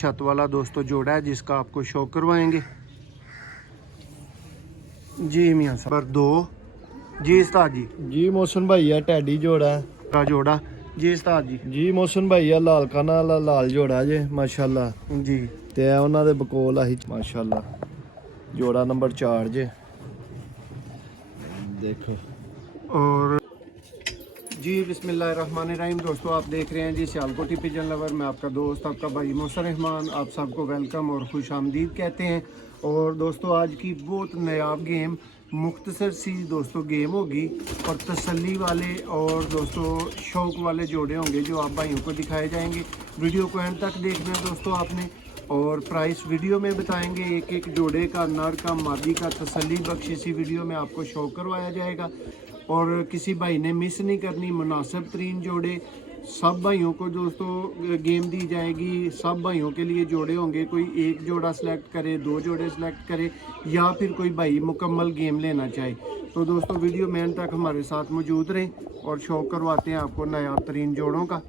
छत वाला दोस्तों जोड़ा है जिसका आपको शो करवाएंगे जी मियां साहब। नंबर 2 जी उस्ताद जी मोहसिन भैया टैडी जोड़ा का जोड़ा जी उस्ताद जी मोहसिन भैया लाल काना वाला लाल जोड़ा जे माशाल्लाह जी। ते ਉਹਨਾਂ ਦੇ ਬਕੋਲ ਆਹੀ ਮਾਸ਼ਾਅੱਲਾ जोड़ा नंबर 4 जे देखो। और जी बिस्मिल्लाहिर्रहमानिर्रहीम दोस्तों, आप देख रहे हैं जी सियालकोटी पिजन लवर। मैं आपका दोस्त आपका भाई मोहसिन रहमान आप सबको वेलकम और खुश आमदीद कहते हैं। और दोस्तों आज की बहुत नायाब गेम, मुख्तसर सी दोस्तों गेम होगी और तसल्ली वाले और दोस्तों शौक वाले जोड़े होंगे जो आप भाइयों को दिखाए जाएंगे। वीडियो को एंड तक देखना है दोस्तों आपने, और प्राइस वीडियो में बताएंगे। एक एक जोड़े का, नर का, मादी का तसल्ली बख्श इसी वीडियो में आपको शो करवाया जाएगा। और किसी भाई ने मिस नहीं करनी, मुनासिब तरीन जोड़े सब भाइयों को दोस्तों गेम दी जाएगी। सब भाइयों के लिए जोड़े होंगे, कोई एक जोड़ा सेलेक्ट करे, 2 जोड़े सेलेक्ट करे, या फिर कोई भाई मुकम्मल गेम लेना चाहे। तो दोस्तों वीडियो में एंड तक हमारे साथ मौजूद रहें और शो करवाते हैं आपको नायाब तरीन जोड़ों का।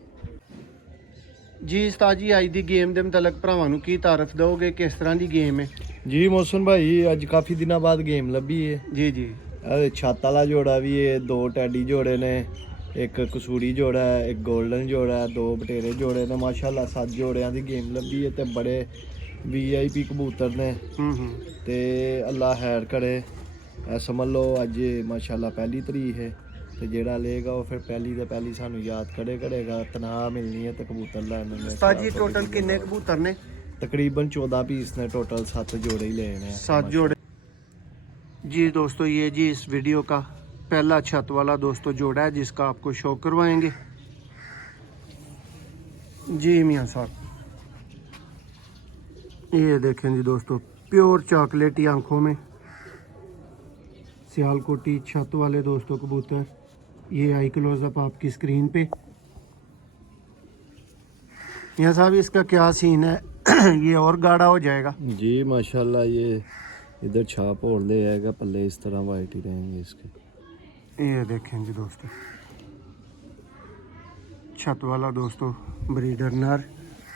जी उस्ताद जी आज दी गेम ਦੇ ਮੁਤਲਕ ਭਰਾਵਾਂ ਨੂੰ ਕੀ ਤਾਰਫ ਦੋਗੇ, ਕਿਸ ਤਰ੍ਹਾਂ ਦੀ ਗੇਮ ਹੈ? जी मोहसिन भाई ਅੱਜ ਕਾਫੀ ਦਿਨਾਂ ਬਾਅਦ ਗੇਮ ਲੱਭੀ ਏ ਜੀ ਜੀ। ਇਹ ਛੱਤ ਵਾਲਾ ਜੋੜਾ ਵੀ ਏ, 2 ਟੈਡੀ ਜੋੜੇ ਨੇ, ਇੱਕ ਕਸੂਰੀ ਜੋੜਾ ਹੈ, ਇੱਕ 골ਡਨ ਜੋੜਾ ਹੈ, 2 ਬਟੇਰੇ ਜੋੜੇ ਨੇ ਮਾਸ਼ਾਅੱਲਾ। 7 ਜੋੜਿਆਂ ਦੀ ਗੇਮ ਲੱਭੀ ਏ ਤੇ ਬੜੇ VIP ਕਬੂਤਰ ਨੇ ਤੇ ਅੱਲਾ ਖੈਰ ਕਰੇ। ਇਹ ਸਮਝ ਲਓ ਅੱਜ ਮਾਸ਼ਾਅੱਲਾ ਪਹਿਲੀ ਤਰੀਕ ਹੈ ਤੇ ਜਿਹੜਾ ਲਏਗਾ ਉਹ ਫਿਰ ਪਹਿਲੀ ਤੇ ਪਹਿਲੀ ਸਾਨੂੰ ਯਾਦ ਕਰੇਗਾ। ਤਨਖਾਹ ਮਿਲਣੀ ਹੈ ਤੇ ਕਬੂਤਰ ਲੈਣੇ ਨੇ। ਉਸਤਾਦ ਜੀ ਟੋਟਲ ਕਿੰਨੇ ਕਬੂਤਰ ਨੇ? तकरीबन 14 पीस ने टोटल, 7 जोड़े ही लेने हैं। 7 जोड़े जी दोस्तों। ये जी इस वीडियो का पहला छत वाला दोस्तों जोड़ा है जिसका आपको शो करवाएंगे जी मियां साहब। ये देखें जी दोस्तों, प्योर चॉकलेटी आंखों में सियालकोटी छत वाले दोस्तों कबूतर। ये आई क्लोजअप आपकी स्क्रीन पे। मियां साहब इसका क्या सीन है? ये और गाढ़ा हो जाएगा जी माशाल्लाह। ये इधर छाप और ले आएगा, पल्ले इस तरह वाइट ही रहेंगे इसके। ये देखें जी दोस्तों, छत वाला दोस्तों ब्रीडर नर।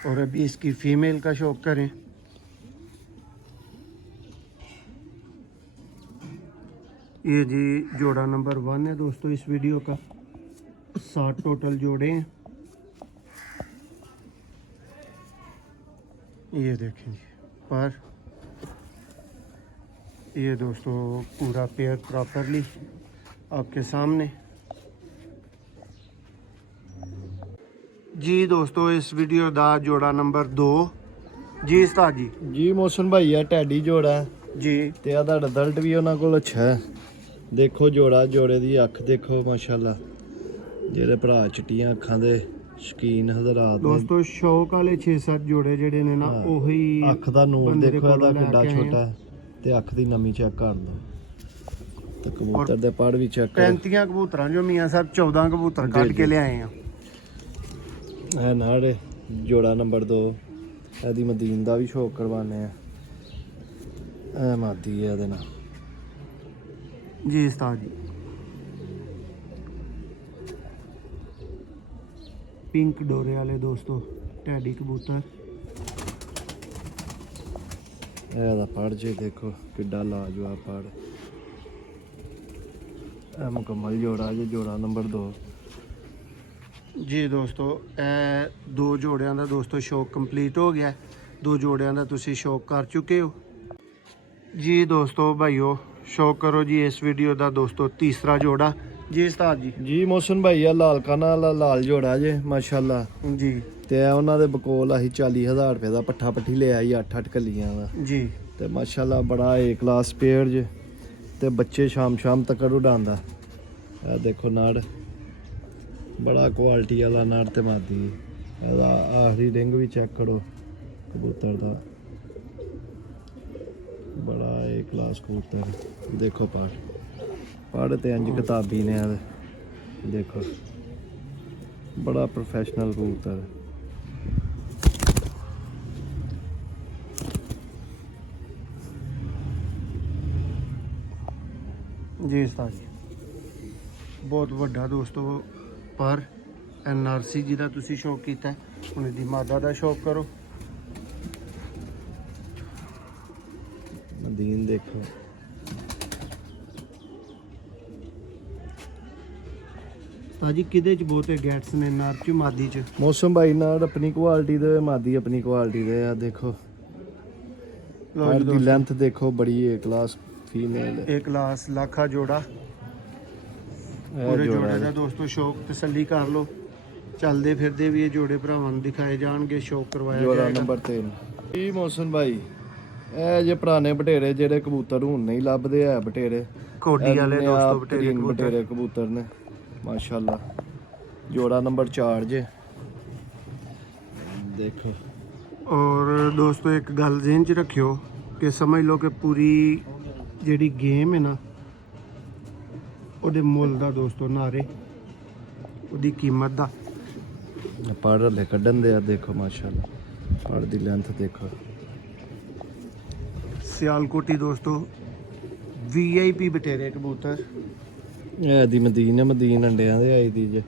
और अभी इसकी फीमेल का शौक करें। ये जी जोड़ा नंबर 1 है दोस्तों इस वीडियो का। 7 टोटल जोड़े हैं। ये देखें जी पर ये दोस्तों पूरा पेयर प्रॉपरली आपके सामने। जी दोस्तों इस वीडियो का जोड़ा नंबर 2 जी उस्ताद जी मोहसिन भैया टैडी जोड़ा जी ਤੇ ਇਹਦਾ ਰਿਜ਼ਲਟ ਵੀ ਉਹਨਾਂ ਕੋਲ ਅੱਛਾ ਹੈ। ਦੇਖੋ ਜੋੜੇ ਦੀ ਅੱਖ ਦੇਖੋ ਮਾਸ਼ਾਅੱਲਾ। ਜਿਹੜੇ ਭਰਾ ਚਿੱਟੀਆਂ ਅੱਖਾਂ ਦੇ ਸ਼ੌਕੀਨ ਹਜ਼ਰਾਤ दोस्तों शौक वाले 6-7 जोड़े ਜਿਹੜੇ ਨੇ ਨਾ ਉਹੀ ਅੱਖ ਦਾ ਨੂਰ ਦੇਖੋ ਇਹਦਾ ਕਿੱਡਾ ਛੋਟਾ ਤੇ ਅੱਖ ਦੀ ਨਮੀ ਚੈੱਕ ਕਰ ਲਓ ਤੇ ਕਬੂਤਰ ਦੇ ਪੜ ਵੀ ਚੈੱਕ ਕਰੋ। 35 ਕਬੂਤਰਾਂ ਜੋ ਮੀਆਂ ਸਾਹਿਬ 14 ਕਬੂਤਰ ਕੱਢ ਕੇ ਲਿਆਏ ਆ। ਇਹ ਨਾਲ ਜੋੜਾ ਨੰਬਰ 2 ਇਹਦੀ ਮਦੀਨ ਦਾ ਵੀ ਸ਼ੌਕ ਕਰਵਾਨੇ ਆ। ਇਹ ਮਾਦੀ ਹੈ ਇਹਦੇ ਨਾਲ जी उस्ताद जी। पिंक डोरे वाले दोस्तों टैडी कबूतर। ਇਹਦਾ ਪੜ ਜੇ ਦੇਖੋ ਕਿੱਡਾ ਲਾਜਵਾਬ ਪੜ। ਇਹ ਮੁਕੰਮਲ ਜੋੜਾ ਜੇ ਜੋੜਾ ਨੰਬਰ 2 ਜੀ ਦੋਸਤੋ। ਇਹ 2 ਜੋੜਿਆਂ ਦਾ ਦੋਸਤੋ ਸ਼ੌਕ ਕੰਪਲੀਟ ਹੋ ਗਿਆ। 2 ਜੋੜਿਆਂ ਦਾ ਤੁਸੀਂ ਸ਼ੌਕ ਕਰ ਚੁੱਕੇ ਹੋ ਜੀ ਦੋਸਤੋ। ਭਾਈਓ शौक करो जी इस वीडियो का दोस्तों तीसरा जोड़ा जी उस्ताद ਜੀ मोहसिन भैया लाल काना वाला लाल जोड़ा जे माशाल्लाह जी। ਤੇ ਉਹਨਾਂ ਦੇ ਬਕੋਲ ਆਹੀ 40,000 ਰੁਪਏ ਦਾ ਪੱਠਾ ਪੱਠੀ ਲਿਆ ਆਈ 8-8 ਕੱਲੀਆਂ ਦਾ जी। ਤੇ ਮਾਸ਼ਾਅੱਲਾ ਬੜਾ ਏ ਕਲਾਸ ਪੇਅਰ ਜੇ ਤੇ ਬੱਚੇ ਸ਼ਾਮ ਤੱਕ ਉਡਾਉਂਦਾ। ਇਹ ਦੇਖੋ ਨਾੜ ਬੜਾ ਕੁਆਲਿਟੀ ਵਾਲਾ ਨਾੜ ਤੇ ਮਾਦੀ। ਇਹਦਾ ਆਖਰੀ ਰਿੰਗ ਵੀ ਚੈੱਕ ਕਰੋ ਕਬੂਤਰ ਦਾ। बड़ा ए क्लास कबूतर देखो पढ़ ते अंज किताबी ने देखो बड़ा प्रोफेशनल कबूतर। जी उस्ताद जी बहुत वड्डा दोस्तों पर NRC जी का तुसी शौक किया। हुण इहदी मादा का शौक करो। मदीन देखो। ताजी किदे च बहुत है गैट्स ने नार च मादी च मौसम भाई नाल अपनी क्वालिटी दे मादी अपनी क्वालिटी दे आ देखो। लो हर जी दी दोस्तों, लेंथ देखो बड़ी है क्लास फीमेल है। एक क्लास लाखा जोड़ा ਇਹ पूरे ਜੋੜਾ जोड़े ਹੈ। का दोस्तों शौक तसल्ली कर लो। चलते फिरते भी ये जोड़े भरावां ਨੂੰ दिखाए जाएंगे, शौक करवाया ਜੋੜਾ जाएगा। ਨੰਬਰ 3 ਜੀ ਮੌਸਮ ਭਾਈ। ਇਹ ਜੇ ਪੁਰਾਣੇ ਬਟੇਰੇ ਜਿਹੜੇ ਕਬੂਤਰ ਹੁਣ ਨਹੀਂ ਲੱਭਦੇ ਆ ਬਟੇਰੇ, कोडी वाले ਇੰਨੇ दोस्तों ਆਪ बटेरे ਤਰੀਨ कबूतर। ਬਟੇਰੇ ਕਬੂਤਰ ਨੇ ਮਾਸ਼ਾਅੱਲਾ। ਜੋੜਾ ਨੰਬਰ 4 ਜੇ ਦੇਖੋ। और दोस्तों एक गल जहन च रखियो कि समझ लो कि पूरी ਜਿਹੜੀ गेम है ना ਉਹਦੇ ਮੁੱਲ ਦਾ ਦੋਸਤੋ ਨਾਰੇ ਉਹਦੀ ਕੀਮਤ ਦਾ। ਪੜ ਹਲੇ ਕੱਢਣ ਦੇ ਆ ਦੇਖੋ ਮਾਸ਼ਾਅੱਲਾ। ਪੜ ਦੀ ਲੈਂਥ ਦੇਖੋ। ਸਿਆਲਕੋਟੀ ਦੋਸਤੋ VIP ਬਟੇਰੇ ਕਬੂਤਰ। ਇਹ ਦੀ ਮਦੀਨ ਹੈ, ਮਦੀਨ ਅੰਡਿਆਂ ਦੇ ਆਈ ਦੀ ਜੇ।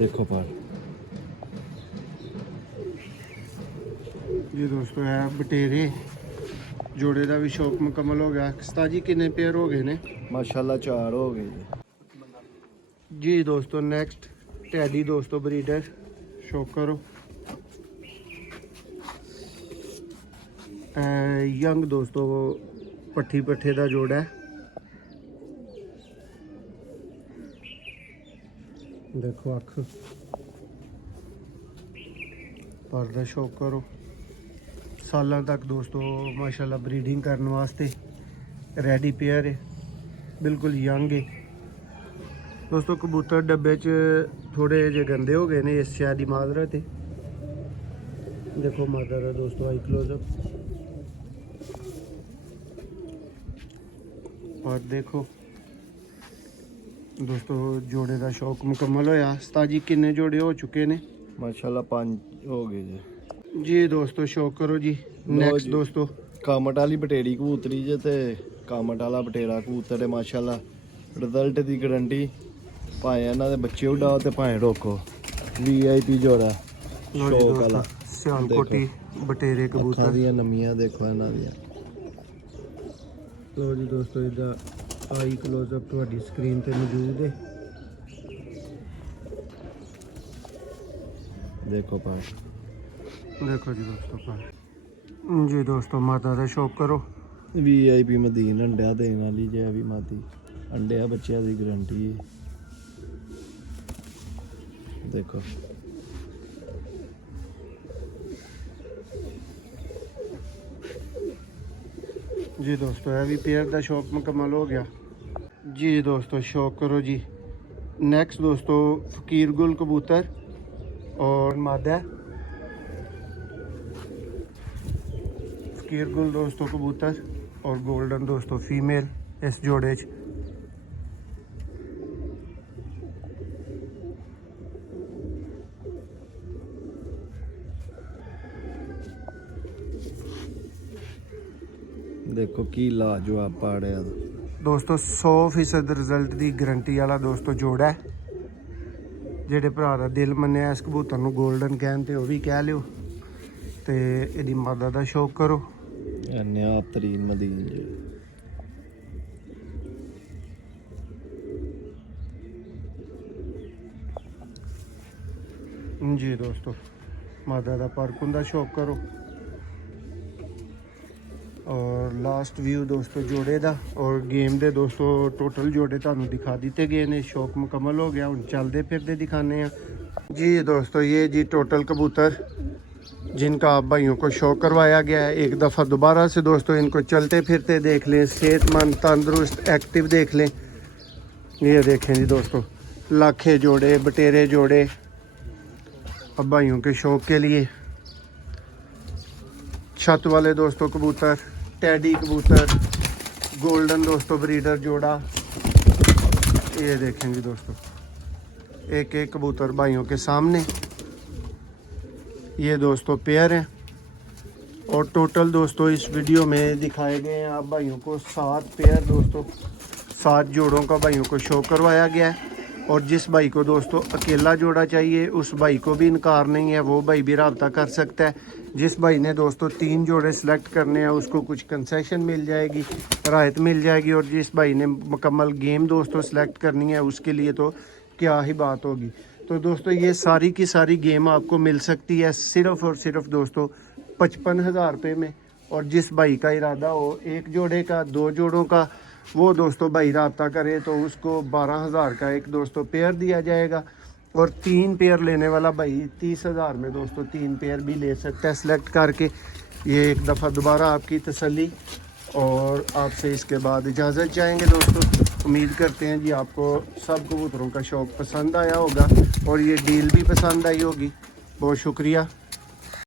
देखो पर जी दोस्तों है बटेरे जोड़े का भी शौक मुकम्मल हो गया। उस्ताद जी कितने पेयर हो गए ने? माशाल्लाह 4 हो गए जी दोस्तों नेक्स्ट टैडी दोस्तों ब्रीडर शौक करो। यंग दोस्तों पट्ठी पट्ठे का जोड़ा है। देखो अख पर्दा शौक करो। सालों तक दोस्तों माशाल्लाह ब्रीडिंग करने वास्ते रेडी पेयर है, बिल्कुल यंग है दोस्तों। कबूतर डब्बे च थोड़े जे गंदे हो गए ने, इस शायद की माजरत है। देखो मादर है दोस्तों आई क्लोजअप और देखो दोस्तों जोड़े का शौक मुकम्मल होया। उस्ताद जी किन्ने जोड़े हो चुके ने? माशाल्लाह 5 हो गए जे। जी दोस्तों शौक करो जी। नेक्स्ट जी। दोस्तों कामट वाली बटेरी कबूतरी जे ते कामट वाला बटेरा कबूतर है माशाल्लाह। रिजल्ट दी गारंटी भाएं इन्हां दे बच्चे उड़ाओ ते भाएं रोको। VIP जोड़ा लो जी शौक दोस्तों वाला। सियालकोटी बटेरे अखां कबूतर। दियां नमियां देखो इन्हां दियां। लो जी दोस्तों इधर आई क्लोजअप ਤੁਹਾਡੀ ਸਕਰੀਨ ਤੇ ਮੌਜੂਦ ਹੈ। देखो पर देखो जी दोस्तों पर जी दोस्तों माता का शौक करो। VIP मदीन अंडिया देने वाली जे भी मादी अंडिया बच्चों की गारंटी है। देखो जी दोस्तों है भी पेयर का शौक मुकम्मल हो गया। जी दोस्तों शौक करो जी। नेक्स्ट दोस्तों फकीर गुल कबूतर और मादा फकीर गुल दोस्तों कबूतर और गोल्डन दोस्तों फीमेल इस जोड़े च। देखो की लाजवाब पाड़िया दोस्तों 100% रिजल्ट की गारंटी वाला दोस्तों जोड़ा है। जेडे भरा दा दिल मन्निया इस कबूतर नूं गोल्डन कहते वो भी कह लियो ते इहदी मादा का शौक करो। आप तरीन मदीन जी। जी दोस्तों मादा का परकुन का शौक करो। और लास्ट व्यू दोस्तों जोड़े का और गेम दे दोस्तों टोटल जोड़े तुहानू दिखा दिते गए ने। शौक मुकम्मल हो गया, हुण चलते फिरते दिखाने हैं जी दोस्तों। ये जी टोटल कबूतर जिनका आप भाइयों को शौक करवाया गया है। एक दफ़ा दोबारा से दोस्तों इनको चलते फिरते देख लें, सेहतमंद तंदुरुस्त एक्टिव देख लें। ये देखें जी दोस्तों लाखे जोड़े बटेरे जोड़े अब भाइयों के शौक के लिए। छत वाले दोस्तों कबूतर, टैडी कबूतर, गोल्डन दोस्तों ब्रीडर जोड़ा। ये देखें जी दोस्तों एक एक कबूतर भाइयों के सामने। ये दोस्तों पेयर हैं और टोटल दोस्तों इस वीडियो में दिखाए गए हैं आप भाइयों को 7 पेयर दोस्तों 7 जोड़ों का भाइयों को शो करवाया गया है। और जिस भाई को दोस्तों अकेला जोड़ा चाहिए उस भाई को भी इनकार नहीं है, वो भाई भी रब्ता कर सकता है। जिस भाई ने दोस्तों 3 जोड़े सेलेक्ट करने हैं उसको कुछ कंसेशन मिल जाएगी, राहत मिल जाएगी। और जिस भाई ने मुकम्मल गेम दोस्तों सेलेक्ट करनी है उसके लिए तो क्या ही बात होगी। तो दोस्तों ये सारी की सारी गेम आपको मिल सकती है सिर्फ़ और सिर्फ दोस्तों 55,000 रुपये में। और जिस भाई का इरादा हो 1 जोड़े का 2 जोड़ों का, वो दोस्तों भाई रब्ता करे तो उसको 12,000 का एक दोस्तों पेयर दिया जाएगा। और 3 पेयर लेने वाला भाई 30,000 में दोस्तों 3 पेयर भी ले सकता है सेलेक्ट करके। ये एक दफ़ा दोबारा आपकी तसल्ली, और आपसे इसके बाद इजाज़त चाहेंगे दोस्तों। उम्मीद करते हैं जी आपको सब कबूतरों का शौक़ पसंद आया होगा और ये डील भी पसंद आई होगी। बहुत शुक्रिया।